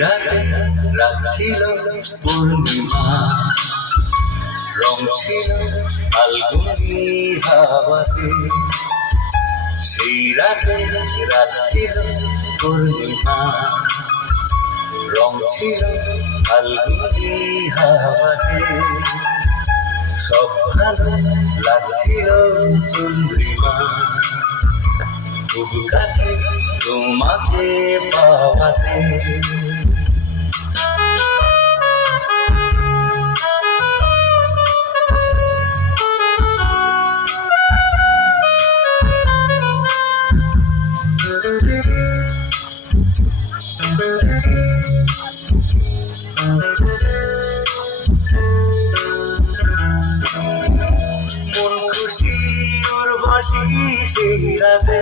রাতে রাত ছিল পূর্ণিমা, রং ছিল ফাল্গুনি হাওয়াতে। সেই রাতে রাত ছিল পূর্ণিমা, রং ছিল ফাল্গুনি হাওয়াতে। সব ভালো লাগছিল চন্দ্রিমা, খুব কাছে তোমাকে পাওয়াতে। মন খুশি ওর বাসি সেই রাতে,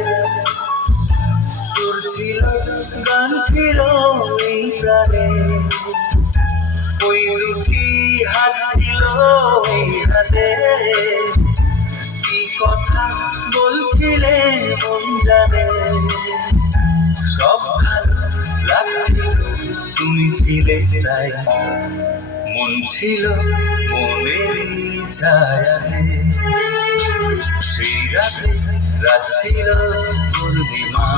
সুর ছিল গান ছিল এই প্রাণে। ওই দুটি হাত ছিল এই হাতে, কি কথা বলছিলে মন জানে। সব ভালো লাগছিল তুমি ছিলে তাই, মন ছিল মনেরই ছায়াতে। সেই রাতে রাত ছিল পূর্ণিমা,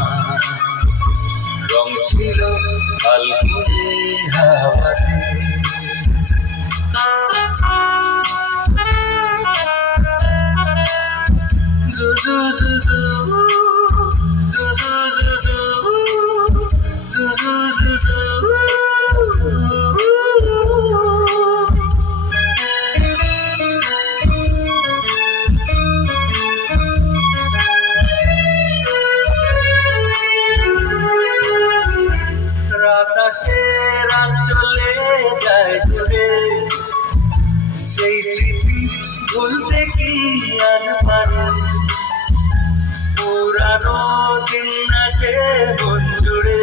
রং ছিল ফাল্গুনি হাওয়াতে। জু জু জু জু জু জু জু জু জু জু। আকাশে রাত চলে যায় দূরে, সেই স্মৃতি ভুলতে কি আজ পারে। পুরানো দিন আছে মন জুড়ে,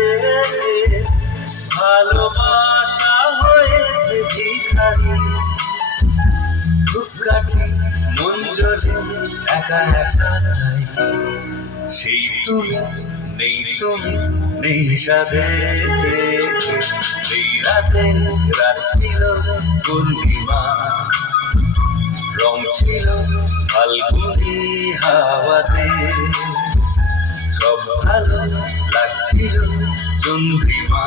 ভালোবাসা হয়েছে ভিখারি। ধূপকাঠি মন জ্বলে একা একা তাই, সেই তুমি নেই তুমি নেই সাথে। সেই রাতে রাত ছিল পূর্ণিমা, রং ছিল ফাল্গুনি হাওয়াতে। সব ভালো লাগছিল চন্দ্রিমা,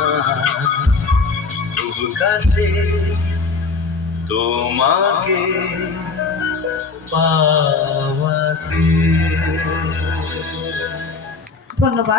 খুব কাছে তোমাকে পাওয়াতে। ধন্যবাদ।